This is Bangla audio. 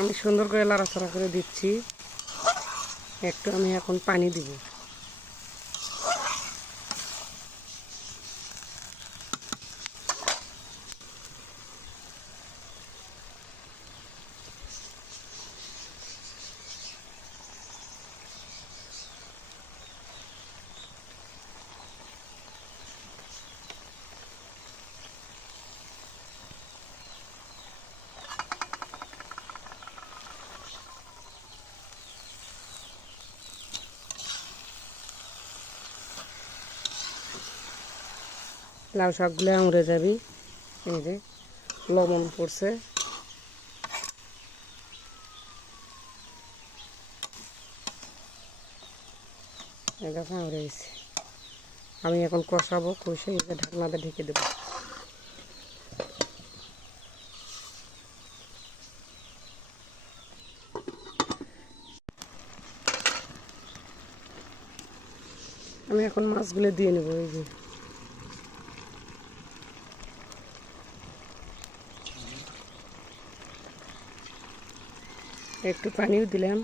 আমি সুন্দর করে নাড়াচাড়া করে দিচ্ছি। একটু আমি এখন পানি দিব। লাউ শাকগুলো উড়ে যাবি। এই যে লবণ পড়ছে, এটা উড়ে গেছে। আমি এখন কষাবো, কষে এই যে ঢাকনাটা ঢেকে দেবো। আমি এখন মাছগুলো দিয়ে নেবো। এই যে একটু পানিও দিলাম।